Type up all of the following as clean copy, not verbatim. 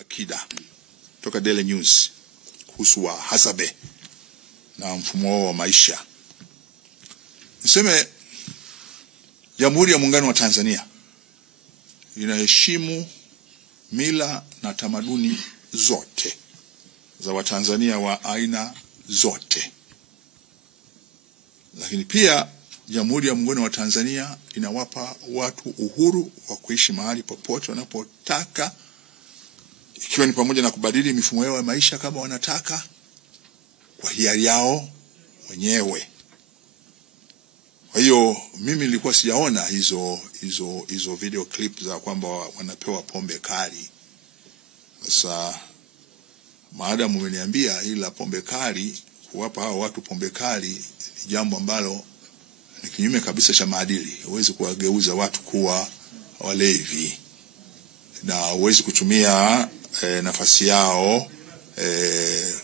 Akida toka Daily News kuhusu wahadzabe na mfumo wa maisha. Niseme Jamhuri ya Muungano wa Tanzania inaheshimu mila na tamaduni zote za Watanzania wa aina zote. Lakini pia Jamhuri ya Muungano wa Tanzania inawapa watu uhuru wa kuishi mahali popote wanapotaka, ikiwa ni pamoja na kubadili mifumo yao ya maisha kama wanataka kwa hiari yao wenyewe. Kwa hiyo mimi nilikuwa sijaona hizo video clip za kwamba wanapewa pombe kali. Sasa maadamu umeniambia hili la pombe kali, kuwapa hao watu pombe kali ni jambo ambalo ni kinyume kabisa cha maadili. Huwezi kuwageuza watu kuwa walevi, na huwezi kutumia nafasi yao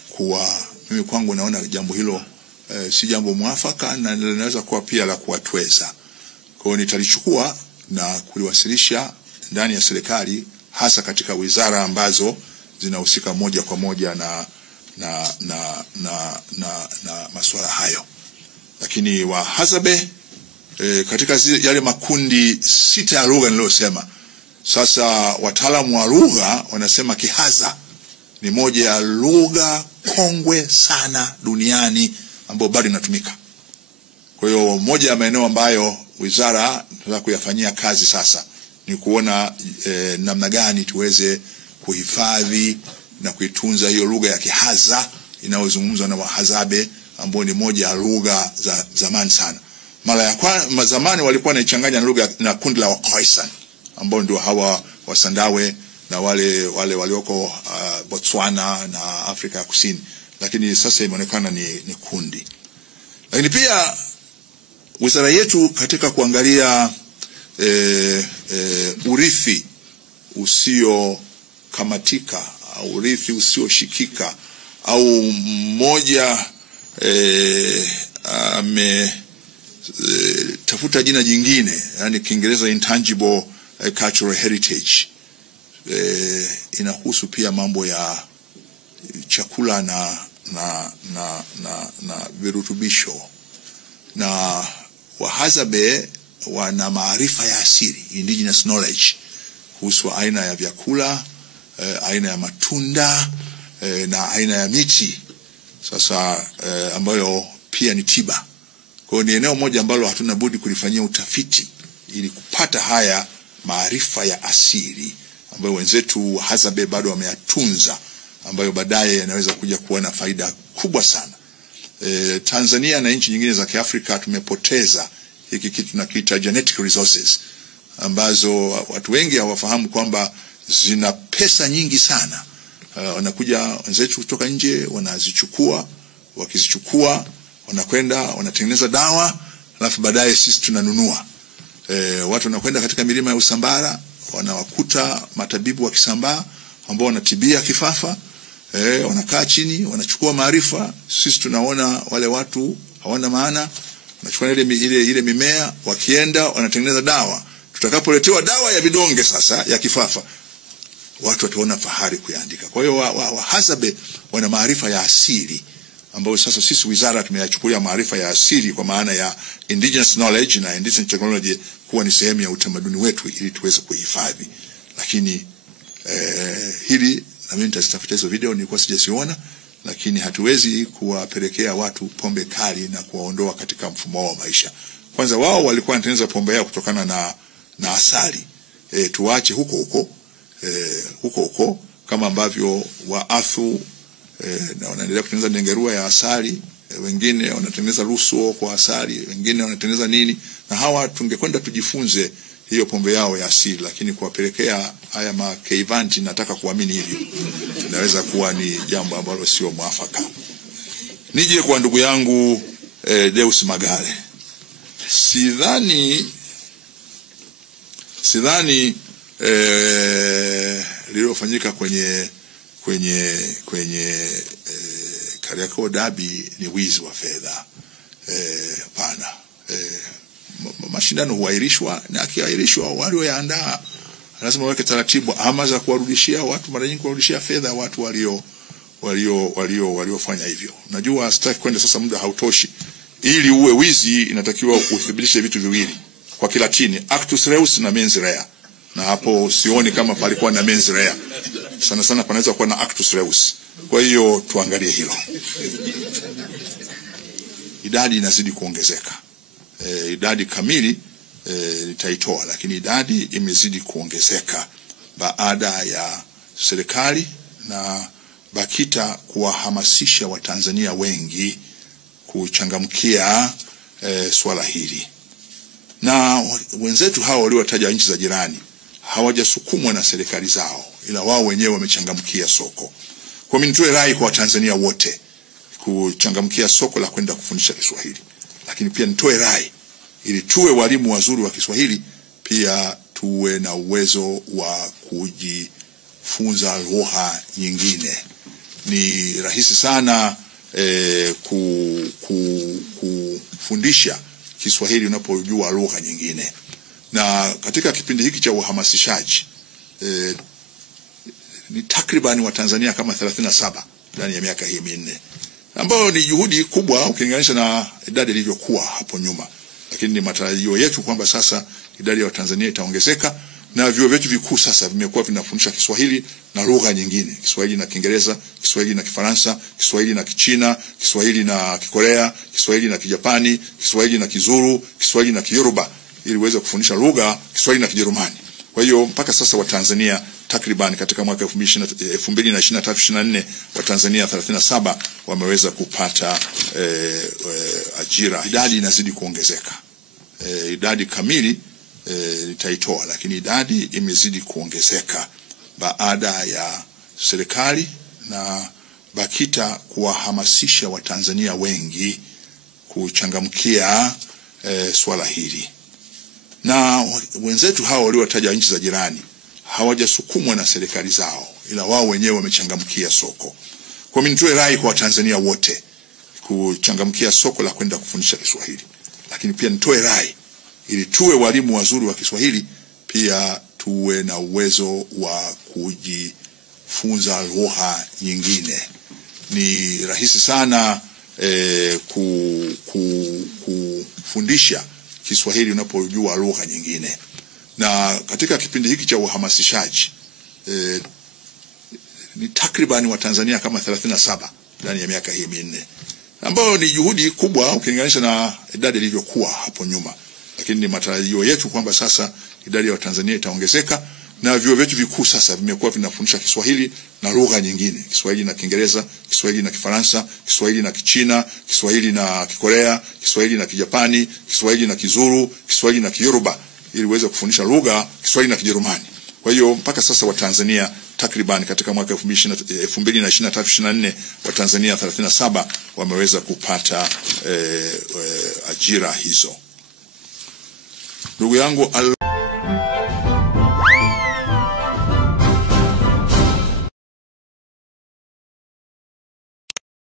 kuwa, mimi kwangu naona jambo hilo si jambo mwafaka, na linaweza kuwa pia la kuwatweza. Kwa hiyo nitalichukua na kuliwasilisha ndani ya serikali, hasa katika wizara ambazo zinahusika moja kwa moja na masuala hayo. Lakini wahadzabe katika yale makundi 6 ya lugha niliyosema, sasa wataalamu wa lugha wanasema Kihaza ni moja ya lugha kongwe sana duniani ambayo bado inatumika. Kwa hiyo moja ya maeneo ambayo wizara tunataka kuyafanyia kazi sasa ni kuona namna gani tuweze kuhifadhi na kuitunza hiyo lugha ya Kihaza inayozungumzwa na wahadzabe, ambao ni moja ya lugha za zamani sana. Zamani walikuwa wanaichanganya na lugha na kundi la Khoisan, ambao ndio hawa Wasandawe na wale walioko Botswana na Afrika ya Kusini, lakini sasa imeonekana ni kundi. Lakini pia wizara yetu katika kuangalia urithi usio kamatika au urithi usio shikika, au mmoja tafuta jina jingine, yani Kiingereza intangible cultural heritage, inahusu pia mambo ya chakula na virutubisho. Na wahadzabe wana maarifa ya asili, indigenous knowledge, kuhusu aina ya vyakula, aina ya matunda na aina ya miti, sasa ambayo pia ni tiba. Kwa ni eneo moja ambalo hatuna budi kulifanyia utafiti ili kupata haya maarifa ya asili ambayo wenzetu wahadzabe bado wameyatunza, ambayo baadaye yanaweza kuja kuwa na faida kubwa sana. Tanzania na nchi nyingine za Kiafrika tumepoteza hiki kitu tunakiita genetic resources, ambazo watu wengi hawafahamu kwamba zina pesa nyingi sana. Wanakuja wenzetu kutoka nje, wanazichukua, wakizichukua wanakwenda wanatengeneza dawa, alafu baadaye sisi tunanunua. Watu wanakwenda katika milima ya Usambara, wanawakuta matabibu wa Kisambaa ambao wanatibia kifafa, wanakaa chini, wanachukua maarifa. Sisi tunaona wale watu hawana maana, wanachukua ile mimea, wakienda wanatengeneza dawa. Tutakapoletewa dawa ya vidonge sasa ya kifafa, watu wataona fahari kuyaandika. Kwa hiyo wahadzabe wana maarifa ya asili ambayo sasa sisi wizara tumeyachukulia maarifa ya asili kwa maana ya indigenous knowledge na indigenous technology kuwa ni sehemu ya utamaduni wetu ili tuweze kuhifadhi. Lakini hili na mimi nitazitafuta hizo video, nilikuwa sijaziona, lakini hatuwezi kuwapelekea watu pombe kali na kuwaondoa katika mfumo wa maisha. Kwanza wao walikuwa wanatengeneza pombe yao kutokana na asali. Tuache huko kama ambavyo Waathu na wanaendelea kutengeneza ndengerua ya asali, wengine wanatengeneza rusuo kwa asali, wengine wanatengeneza nini, na hawa tungekwenda tujifunze hiyo pombe yao ya asili. Lakini kuwapelekea haya makeivanti, nataka kuamini hivyo, inaweza kuwa ni jambo ambalo sio mwafaka. Nije kwa ndugu yangu Deus Magale. Sidhani lililofanyika kwenye Kariakoo Derby ni wizi wa fedha. Hapana. mashindano huahirishwa, na akiahirishwa walioyaandaa lazima waweke taratibu ama za kuwarudishia watu, mara nyingi kuwarudishia fedha watu waliofanya hivyo. Najua sitaki kwenda sasa, muda hautoshi. Ili uwe wizi inatakiwa uthibitishe vitu viwili kwa Kilatini, actus reus na mens rea, na hapo sioni kama palikuwa na mens rea. Sana sana panaweza kuwa na actus reus. Kwa hiyo tuangalie hilo. Idadi inazidi kuongezeka. Idadi kamili nitaitoa, lakini idadi imezidi kuongezeka baada ya serikali na BAKITA kuwahamasisha Watanzania wengi kuchangamkia swala hili. Na wenzetu hao waliotaja nchi za jirani hawajasukumwa na serikali zao, ila wao wenyewe wamechangamkia soko. Kwa mimi nitoe rai kwa Watanzania wote kuchangamkia soko la kwenda kufundisha Kiswahili. Lakini pia nitoe rai ili tuwe walimu wazuri wa Kiswahili, pia tuwe na uwezo wa kujifunza lugha nyingine. Ni rahisi sana kufundisha Kiswahili unapojua lugha nyingine. Na katika kipindi hiki cha uhamasishaji ni takriban Watanzania kama 37 ndani ya miaka hii minne, ambao ni juhudi kubwa ukilinganisha na idadi ilivyokuwa hapo nyuma. Lakini ni matarajio yetu kwamba sasa idadi ya Watanzania itaongezeka, na vyuo vyetu vikuu sasa vimekuwa vinafundisha Kiswahili na lugha nyingine, Kiswahili na Kiingereza, Kiswahili na Kifaransa, Kiswahili na Kichina, Kiswahili na Kikorea, Kiswahili na Kijapani, Kiswahili na Kizulu, Kiswahili na Kiyoruba, ili uweze kufundisha lugha Kiswahili na Kijerumani. Kwa hiyo mpaka sasa Watanzania takriban katika mwaka 2023-2024 Watanzania 37 wameweza kupata ajira. Idadi inazidi kuongezeka. Idadi kamili nitaitoa, lakini idadi imezidi kuongezeka baada ya serikali na BAKITA kuwahamasisha Watanzania wengi kuchangamkia swala hili. Na wenzetu hao waliotaja nchi za jirani hawajasukumwa na serikali zao, ila wao wenyewe wamechangamkia soko. Kwa mimi nitoe rai kwa Watanzania wote kuchangamkia soko la kwenda kufundisha Kiswahili. Lakini pia nitoe rai ili tuwe walimu wazuri wa Kiswahili, pia tuwe na uwezo wa kujifunza lugha nyingine. Ni rahisi sana kufundisha Kiswahili unapojua lugha nyingine. Na katika kipindi hiki cha uhamasishaji ni takriban Watanzania kama 37 ndani ya miaka hii minne, ambao ni juhudi kubwa ukilinganisha na idadi ilivyokuwa hapo nyuma. Lakini ni matarajio yetu kwamba sasa idadi ya Watanzania itaongezeka, na vyuo vyetu vikuu sasa vimekuwa vinafundisha Kiswahili na lugha nyingine, Kiswahili na Kiingereza, Kiswahili na Kifaransa, Kiswahili na Kichina, Kiswahili na Kikorea, Kiswahili na Kijapani, Kiswahili na Kizulu, Kiswahili na Kiyoruba, ili uweze kufundisha lugha Kiswahili na Kijerumani. Kwa hiyo mpaka sasa Watanzania takriban katika mwaka 2023-2024 Watanzania 37 wameweza kupata ajira hizo. Ndugu yangu